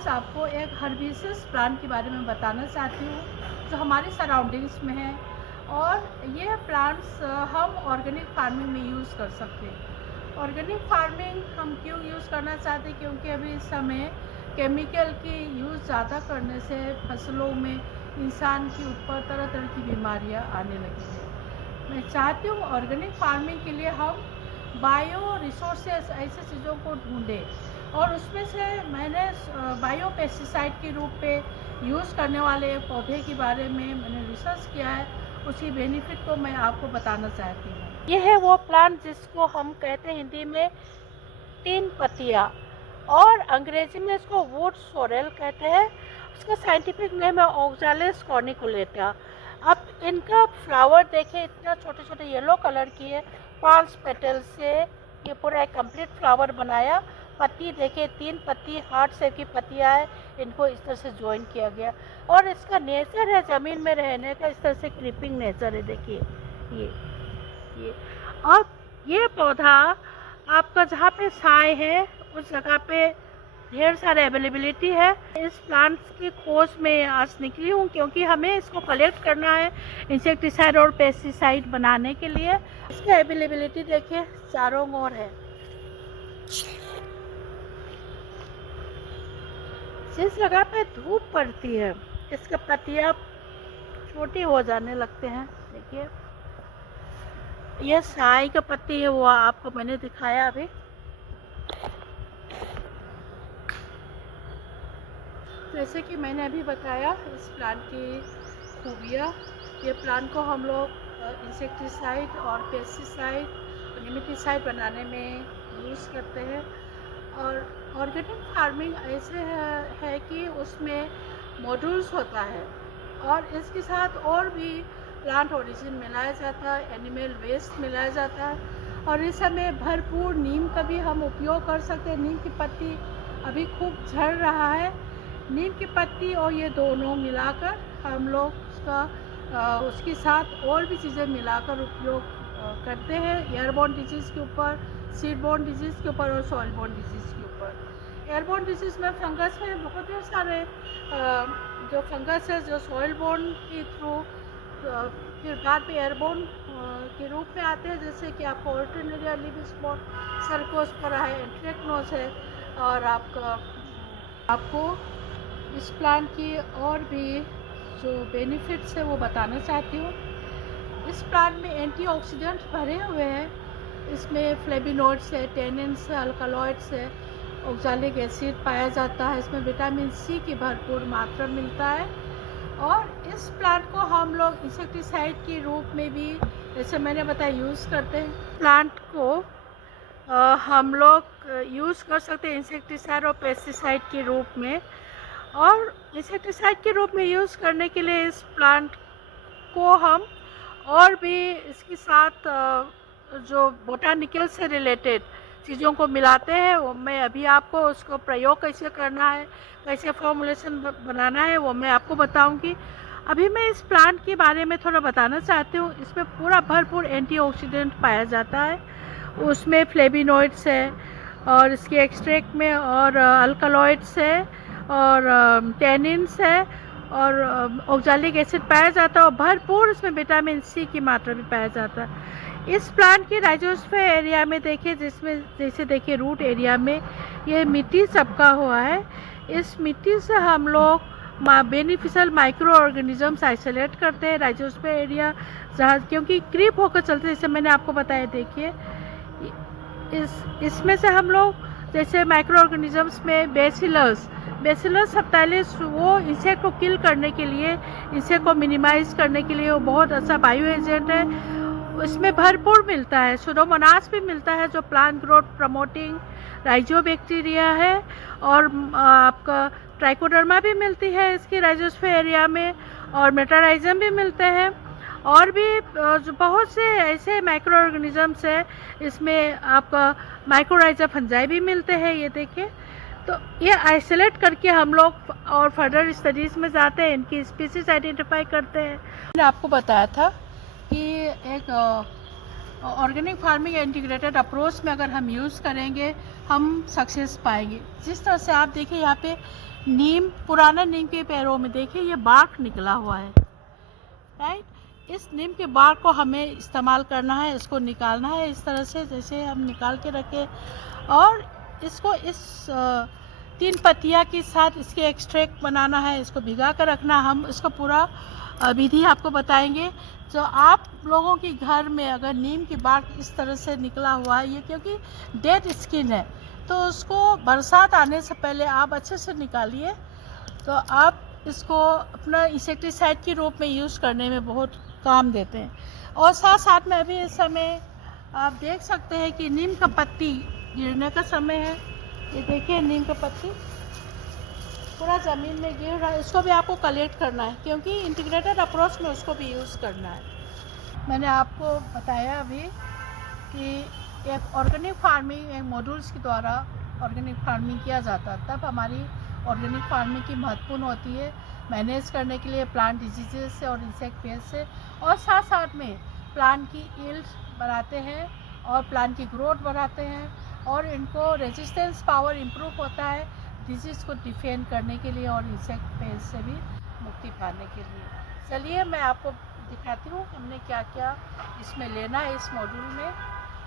आज आपको एक हर्बिसियस प्लांट के बारे में बताना चाहती हूँ जो हमारे सराउंडिंग्स में है। और ये प्लांट्स हम ऑर्गेनिक फार्मिंग में यूज़ कर सकते हैं। ऑर्गेनिक फार्मिंग हम क्यों यूज़ करना चाहते हैं, क्योंकि अभी इस समय केमिकल की यूज़ ज़्यादा करने से फसलों में इंसान के ऊपर तरह तरह की बीमारियाँ आने लगी हैं। मैं चाहती हूँ ऑर्गेनिक फार्मिंग के लिए हम बायो रिसोर्सेस ऐसी चीज़ों को ढूंढें, और उसमें से मैंने बायो पेस्टिसाइड के रूप पे यूज़ करने वाले एक पौधे के बारे में मैंने रिसर्च किया है। उसकी बेनिफिट को मैं आपको बताना चाहती हूँ। ये है वो प्लांट जिसको हम कहते हैं हिंदी में तीन पत्तियाँ, और अंग्रेजी में इसको वुड सोरेल कहते हैं। उसका साइंटिफिक नेम है ओक्जालिस कॉर्निकुलेटा। अब इनका फ्लावर देखें, इतना छोटे छोटे येलो कलर की है। 5 पेटल से ये पूरा एक कंप्लीट फ्लावर बनाया। पत्ती देखें, 3 पत्ती हार्ट शेप की पत्तियाँ है, इनको इस तरह से ज्वाइन किया गया। और इसका नेचर है ज़मीन में रहने का, इस तरह से क्रीपिंग नेचर है। देखिए ये अब ये पौधा आपका जहाँ पे छाए है उस जगह पे ढेर सारे अवेलेबिलिटी है। इस प्लांट्स की खोज में आज निकली हूँ, क्योंकि हमें इसको कलेक्ट करना है इंसेक्टिसाइड और पेस्टिसाइड बनाने के लिए। इसकी अवेलेबिलिटी देखिए चारों ओर है। जिस जगह पे धूप पड़ती है इसके पत्तियाँ छोटी हो जाने लगते हैं। देखिए ये साई का पत्ती है, वो आपको मैंने दिखाया अभी। जैसे कि मैंने अभी बताया इस प्लांट की खूबियाँ। ये प्लांट को हम लोग इंसेक्टिसाइड और पेस्टिसाइड और निमेटिसाइड बनाने में यूज़ करते हैं। और ऑर्गेनिक फार्मिंग ऐसे है कि उसमें मॉड्यूल्स होता है, और इसके साथ और भी प्लांट ओरिजिन मिलाया जाता है, एनिमल वेस्ट मिलाया जाता है। और इस समय भरपूर नीम का भी हम उपयोग कर सकते हैं। नीम की पत्ती अभी खूब झड़ रहा है। नीम की पत्ती और ये दोनों मिलाकर हम लोग उसके साथ और भी चीज़ें मिलाकर उपयोग करते हैं एयरबोर्न डिजीज़ के ऊपर, सीडबोर्न डिजीज़ के ऊपर और सॉइलबोर्न डिजीज़ के ऊपर। एयरबोर्न डिजीज़ में फंगस में बहुत ही सारे जो फंगस है जो सॉइलबोर्न के थ्रू फिर बाद में एयरबोर्न के रूप में आते हैं, जैसे कि आपको ऑल्टरनेरिया लिव स्पॉट, सर्कोस्पोरा है, एंट्रेक्नोज है। और आपको इस प्लांट की और भी जो बेनिफिट्स है वो बताना चाहती हूँ। इस प्लांट में एंटीऑक्सीडेंट भरे हुए हैं। इसमें फ्लेविनोइड्स है, टेनिन्स है, अल्कालॉइड्स है, ऑक्सैलिक एसिड पाया जाता है। इसमें विटामिन सी की भरपूर मात्रा मिलता है। और इस प्लांट को हम लोग इंसेक्टिसाइड के रूप में भी, जैसे मैंने बताया, यूज़ करते हैं। प्लांट को हम लोग यूज़ कर सकते हैं इंसेक्टिसाइड और पेस्टिसाइड के रूप में। और इंसेक्टिसाइड के रूप में यूज़ करने के लिए इस प्लांट को हम और भी इसके साथ जो बोटानिकल से रिलेटेड चीज़ों को मिलाते हैं, वो मैं अभी आपको उसको प्रयोग कैसे करना है, कैसे फॉर्मुलेशन बनाना है, वो मैं आपको बताऊंगी। अभी मैं इस प्लांट के बारे में थोड़ा बताना चाहती हूँ। इसमें पूरा भरपूर एंटीऑक्सीडेंट पाया जाता है। उसमें फ्लेविनोइड्स है, और इसके एक्सट्रैक्ट में और अल्कालॉइड्स है, और टेनिन्स है, और ऑक्सैलिक एसिड पाया जाता है, और भरपूर इसमें विटामिन सी की मात्रा भी पाया जाता है। इस प्लांट के राइजोस्फीयर एरिया में देखिए, जिसमें जैसे देखिए रूट एरिया में ये मिट्टी चिपका हुआ है। इस मिट्टी से हम लोग बेनिफिशियल माइक्रो ऑर्गेनिजम्स आइसोलेट करते हैं राइजोस्फीयर एरिया, जहाँ क्योंकि क्रीप होकर चलते हैं, जैसे मैंने आपको बताया। देखिए इसमें से हम लोग जैसे माइक्रो ऑर्गेनिजम्स में बेसिलस सबटाइलिस, वो इंसेक्ट को किल करने के लिए, इंसेक्ट को मिनिमाइज करने के लिए वो बहुत अच्छा बायो एजेंट है। इसमें भरपूर मिलता है। सुडोमोनास भी मिलता है जो प्लांट ग्रोथ प्रमोटिंग राइजोबैक्टीरिया है। और आपका ट्राइकोडर्मा भी मिलती है इसकी राइजोस्फीयर एरिया में, और मेटाराइजम भी मिलते हैं। और भी जो बहुत से ऐसे माइक्रो ऑर्गेनिजम्स है, इसमें आपका माइक्रोराइजा फंजाई भी मिलते हैं। ये देखिए, तो ये आइसोलेट करके हम लोग और फर्दर स्टडीज़ में जाते हैं, इनकी स्पीसीज आइडेंटिफाई करते हैं। मैंने आपको बताया था कि एक ऑर्गेनिक फार्मिंग इंटीग्रेटेड अप्रोच में अगर हम यूज़ करेंगे हम सक्सेस पाएंगे। जिस तरह से आप देखिए यहाँ पे नीम, पुराना नीम के पेड़ों में देखिए ये बार्क निकला हुआ है, राइट। इस नीम के बार्क को हमें इस्तेमाल करना है, इसको निकालना है इस तरह से जैसे हम निकाल के रखें, और इसको इस 3 पत्तियाँ के साथ इसके एक्सट्रैक्ट बनाना है, इसको भिगा कर रखना। हम इसको पूरा विधि आपको बताएंगे। जो आप लोगों के घर में अगर नीम की बार्क इस तरह से निकला हुआ है, ये क्योंकि डेड स्किन है, तो उसको बरसात आने से पहले आप अच्छे से निकालिए, तो आप इसको अपना इंसेक्टिसाइड के रूप में यूज़ करने में बहुत काम देते हैं। और साथ साथ में अभी इस समय आप देख सकते हैं कि नीम का पत्ती गिरने का समय है। ये देखिए नीम का पत्ती पूरा ज़मीन में गिर रहा है, इसको भी आपको कलेक्ट करना है क्योंकि इंटीग्रेटेड अप्रोच में उसको भी यूज़ करना है। मैंने आपको बताया अभी कि एक ऑर्गेनिक फार्मिंग, एक मॉड्यूल्स के द्वारा ऑर्गेनिक फार्मिंग किया जाता है, तब हमारी ऑर्गेनिक फार्मिंग की महत्वपूर्ण होती है मैनेज करने के लिए प्लांट डिजीजेस से और इंसेक्ट पेस्ट से, और साथ साथ में प्लांट की यील्ड बढ़ाते हैं और प्लांट की ग्रोथ बढ़ाते हैं और इनको रेजिस्टेंस पावर इम्प्रूव होता है डिजीज़ को डिफेंड करने के लिए और इंसेक्ट पेस्ट से भी मुक्ति पाने के लिए। चलिए मैं आपको दिखाती हूँ हमने क्या क्या इसमें लेना है, इस मॉड्यूल में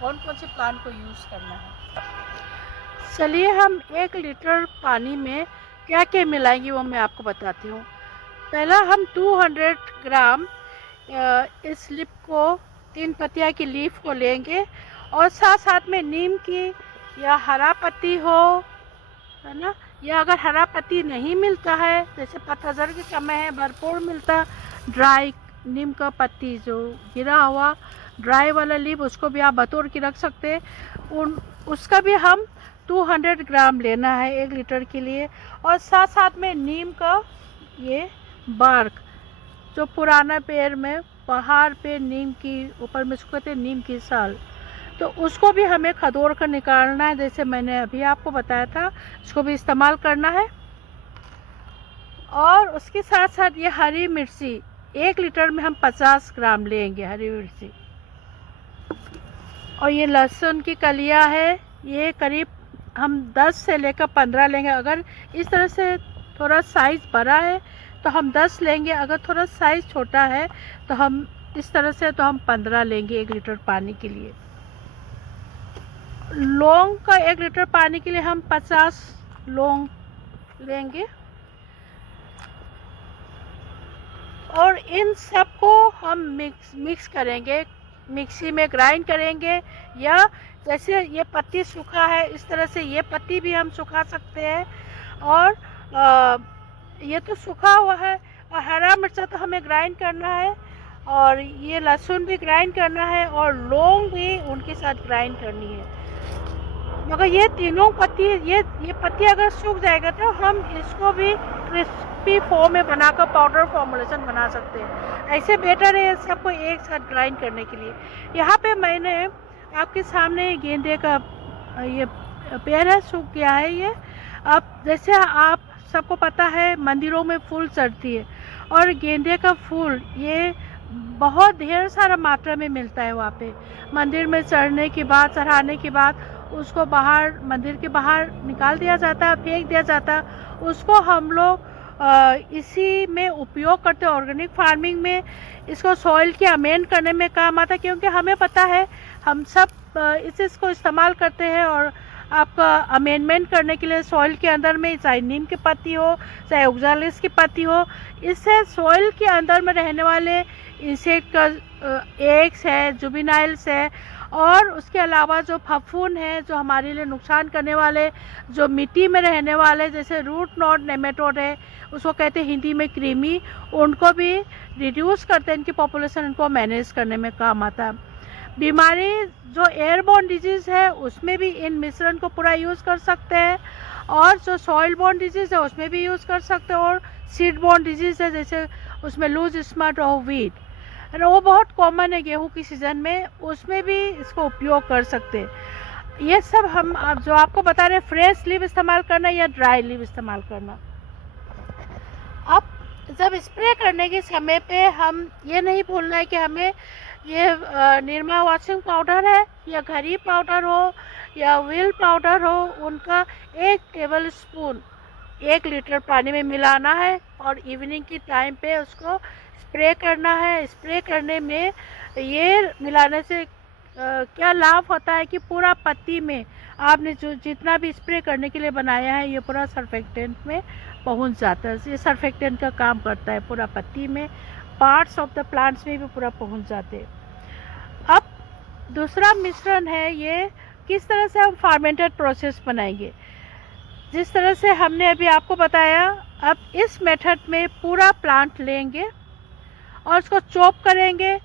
कौन कौन से प्लांट को यूज़ करना है। चलिए हम 1 लीटर पानी में क्या क्या मिलाएंगे वो मैं आपको बताती हूँ। पहला हम 200 ग्राम इस लिप को 3 पत्तियाँ की लीफ को लेंगे और साथ साथ में नीम की या हरा पत्ती हो, है ना, या अगर हरा पत्ती नहीं मिलता है, जैसे पतझड़ के समय है भरपूर मिलता ड्राई नीम का पत्ती जो गिरा हुआ ड्राई वाला लीफ, उसको भी आप बतौर की रख सकते हैं। उसका भी हम 200 ग्राम लेना है 1 लीटर के लिए। और साथ साथ में नीम का ये बार्क जो पुराना पेड़ में पहाड़ पे नीम की ऊपर में सुखाते नीम की साल, तो उसको भी हमें खदोड़ कर निकालना है, जैसे मैंने अभी आपको बताया था, उसको भी इस्तेमाल करना है। और उसके साथ साथ ये हरी मिर्ची 1 लीटर में हम 50 ग्राम लेंगे हरी मिर्ची। और ये लहसुन की कलियां है, ये करीब हम 10 से लेकर 15 लेंगे। अगर इस तरह से थोड़ा साइज़ बड़ा है तो हम 10 लेंगे, अगर थोड़ा साइज़ छोटा है तो हम इस तरह से तो हम 15 लेंगे 1 लीटर पानी के लिए। लौंग का 1 लीटर पानी के लिए हम 50 लौंग लेंगे और इन सबको हम मिक्स करेंगे, मिक्सी में ग्राइंड करेंगे। या जैसे ये पत्ती सूखा है इस तरह से ये पत्ती भी हम सुखा सकते हैं। और ये तो सूखा हुआ है, और हरा मिर्चा तो हमें ग्राइंड करना है, और ये लहसुन भी ग्राइंड करना है, और लौंग भी उनके साथ ग्राइंड करनी है। मगर ये तीनों पत्ती ये पत्ती अगर सूख जाएगा तो हम इसको भी क्रिस्पी फॉर्म में बनाकर पाउडर फॉर्मुलेशन बना सकते हैं। ऐसे बेटर है सबको एक साथ ग्राइंड करने के लिए। यहाँ पे मैंने आपके सामने गेंदे का ये पेड़ है, सूख गया है ये। अब जैसे आप सबको पता है मंदिरों में फूल चढ़ती है, और गेंदे का फूल ये बहुत ढेर सारा मात्रा में मिलता है वहाँ पे। मंदिर में चढ़ने के बाद, चढ़ाने के बाद उसको बाहर मंदिर के बाहर निकाल दिया जाता है, फेंक दिया जाता है। उसको हम लोग इसी में उपयोग करते हैं ऑर्गेनिक फार्मिंग में। इसको सॉइल के अमेंड करने में काम आता है, क्योंकि हमें पता है हम सब इस चीज़ को इस्तेमाल करते हैं। और आपका अमेंडमेंट करने के लिए सॉइल के अंदर में चाहे नीम की पत्ती हो चाहे ऑक्ज़ालिस की पत्ती हो, इससे सॉइल के अंदर में रहने वाले इंसेक्ट का एग्स है, जुबिनाइल्स है, और उसके अलावा जो फफूंद है जो हमारे लिए नुकसान करने वाले, जो मिट्टी में रहने वाले जैसे रूट नॉट नेमेटोड है, उसको कहते हैं हिंदी में कृमि, उनको भी रिड्यूस करते हैं, इनकी पॉपुलेशन इनको मैनेज करने में काम आता है। बीमारी जो एयरबोर्न डिजीज़ है उसमें भी इन मिश्रण को पूरा यूज़ कर सकते हैं, और जो सॉइल बोर्न डिजीज़ है उसमें भी यूज़ कर सकते हैं, और सीड बोर्न डिजीज़ है जैसे उसमें लूज स्मट और वीट, वो बहुत कॉमन है गेहूं की सीज़न में, उसमें भी इसको उपयोग कर सकते हैं। ये सब हम जो आपको बता रहे हैं, फ्रेश लीव इस्तेमाल करना या ड्राई लीव इस्तेमाल करना। अब जब स्प्रे करने के समय पे हम ये नहीं भूलना है कि हमें ये निरमा वॉशिंग पाउडर है या घरी पाउडर हो या व्हील पाउडर हो, उनका 1 टेबल स्पून 1 लीटर पानी में मिलाना है और इवनिंग की टाइम पे उसको स्प्रे करना है। स्प्रे करने में ये मिलाने से क्या लाभ होता है कि पूरा पत्ती में आपने जो जितना भी स्प्रे करने के लिए बनाया है ये पूरा सर्फेक्टेंट में पहुंच जाता है। ये सर्फेक्टेंट का काम करता है, पूरा पत्ती में, पार्ट्स ऑफ द प्लांट्स में भी पूरा पहुंच जाते हैं। अब दूसरा मिश्रण है, ये किस तरह से हम फार्मेंटेड प्रोसेस बनाएंगे। जिस तरह से हमने अभी आपको बताया, अब इस मेथड में पूरा प्लांट लेंगे और उसको चॉप करेंगे।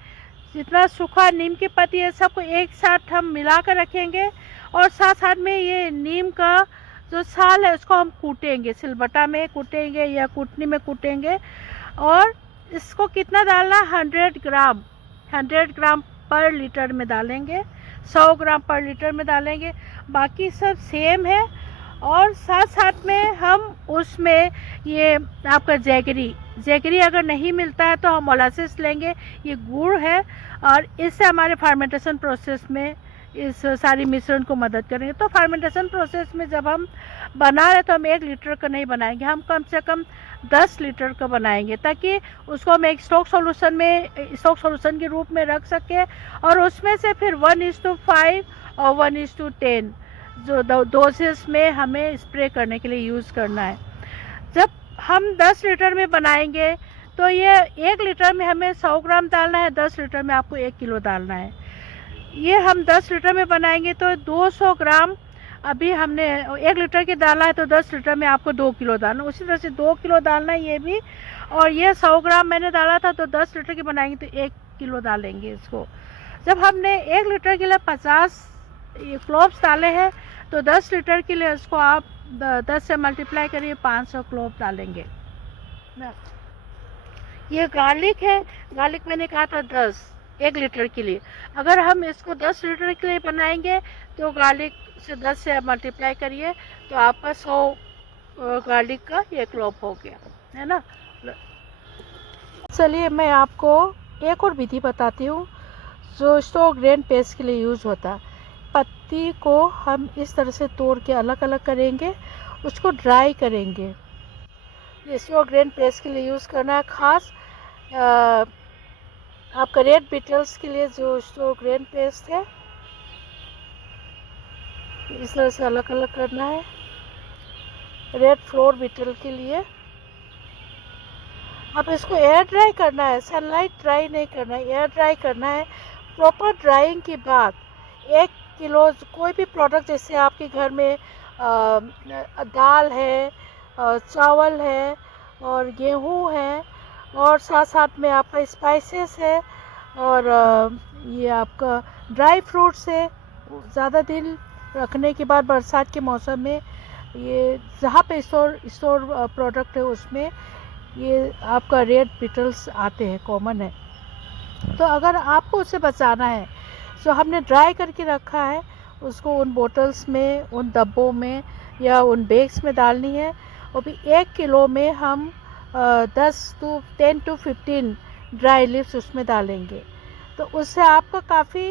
जितना सूखा नीम की पत्ती है सबको एक साथ हम मिला कर रखेंगे और साथ साथ में ये नीम का जो साल है उसको हम कूटेंगे, सिलबट्टा में कूटेंगे या कूटनी में कूटेंगे। और इसको कितना डालना, 100 ग्राम पर लीटर में डालेंगे, 100 ग्राम पर लीटर में डालेंगे। बाकी सब सेम है। और साथ साथ में हम उसमें ये आपका जैगरी अगर नहीं मिलता है तो हम मोलासेस लेंगे, ये गुड़ है और इससे हमारे फार्मेंटेशन प्रोसेस में इस सारी मिश्रण को मदद करेंगे। तो फार्मेंटेशन प्रोसेस में जब हम बना रहे तो हम 1 लीटर का नहीं बनाएंगे, हम कम से कम 10 लीटर का बनाएंगे, ताकि उसको हम एक स्टॉक सॉल्यूशन के रूप में रख सकें और उसमें से फिर 1:5 और 1:10 जो डोजेस में हमें स्प्रे करने के लिए यूज़ करना है। जब हम 10 लीटर में बनाएंगे तो ये 1 लीटर में हमें 100 ग्राम डालना है, 10 लीटर में आपको 1 किलो डालना है। ये हम 10 लीटर में बनाएंगे तो 200 ग्राम अभी हमने 1 लीटर के डाला है तो 10 लीटर में आपको 2 किलो डालना, उसी तरह से 2 किलो डालना है ये भी। और ये 100 ग्राम मैंने डाला था तो 10 लीटर की बनाएंगे तो 1 किलो डालेंगे इसको। जब हमने 1 लीटर के लिए 50 क्लोव्स डाले हैं तो 10 लीटर के लिए उसको आप 10 से मल्टीप्लाई करिए, 500 क्लोव डालेंगे। ये गार्लिक है, गार्लिक मैंने कहा था 10 1 लीटर के लिए। अगर हम इसको 10 लीटर के लिए बनाएंगे तो गार्लिक से 10 से मल्टीप्लाई करिए तो आपका 100 गार्लिक का ये क्लोव हो गया, है ना। चलिए मैं आपको एक और विधि बताती हूँ जो स्टोर ग्रेन पेस्ट के लिए यूज़ होता है। पत्ती को हम इस तरह से तोड़ के अलग अलग करेंगे, उसको ड्राई करेंगे। स्टोर ग्रेन पेस्ट के लिए यूज़ करना है। खास आपका रेड बीटल्स के लिए जो स्टोर ग्रेन पेस्ट है इस तरह से अलग अलग करना है। रेड फ्लोर बीटल के लिए अब इसको एयर ड्राई करना है, सनलाइट ड्राई नहीं करना है, एयर ड्राई करना है। प्रॉपर ड्राइंग के बाद 1 किलो कोई भी प्रोडक्ट, जैसे आपके घर में दाल है, चावल है और गेहूं है और साथ साथ में आपका स्पाइसेस है और ये आपका ड्राई फ्रूट्स है। ज़्यादा दिन रखने के बाद बरसात के मौसम में ये जहाँ पे स्टोर प्रोडक्ट है उसमें ये आपका रेड बीटल्स आते हैं, कॉमन है। तो अगर आपको उससे बचाना है, जो हमने ड्राई करके रखा है उसको उन बोतल्स में, उन डब्बों में या उन बैग्स में डालनी है। और भी 1 किलो में हम 10 to 15 ड्राई लीव्स उसमें डालेंगे, तो उससे आपका काफ़ी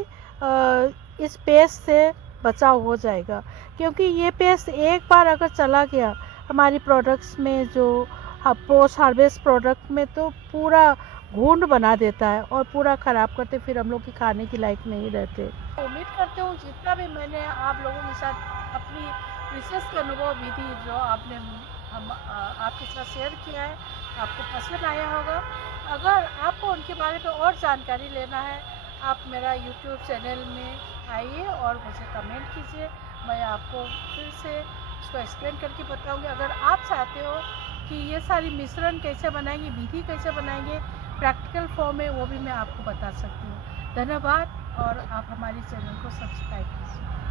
इस पेस्ट से बचाव हो जाएगा। क्योंकि ये पेस्ट एक बार अगर चला गया हमारी प्रोडक्ट्स में, जो पोस्ट हार्वेस्ट प्रोडक्ट में, तो पूरा घूंड बना देता है और पूरा ख़राब करते, फिर हम लोग की खाने की लायक नहीं रहते। उम्मीद करते हूँ जितना भी मैंने आप लोगों के साथ अपनी रिसर्च का अनुभव विधि जो आपने आपके साथ शेयर किया है आपको पसंद आया होगा। अगर आपको उनके बारे में और जानकारी लेना है आप मेरा यूट्यूब चैनल में आइए और मुझे कमेंट कीजिए, मैं आपको फिर से उसको एक्सप्लेन करके बताऊंगी। अगर आप चाहते हो कि ये सारी मिश्रण कैसे बनाएंगे, विधि कैसे बनाएंगे प्रैक्टिकल फॉर्म में, वो भी मैं आपको बता सकती हूँ। धन्यवाद और आप हमारे चैनल को सब्सक्राइब कीजिए।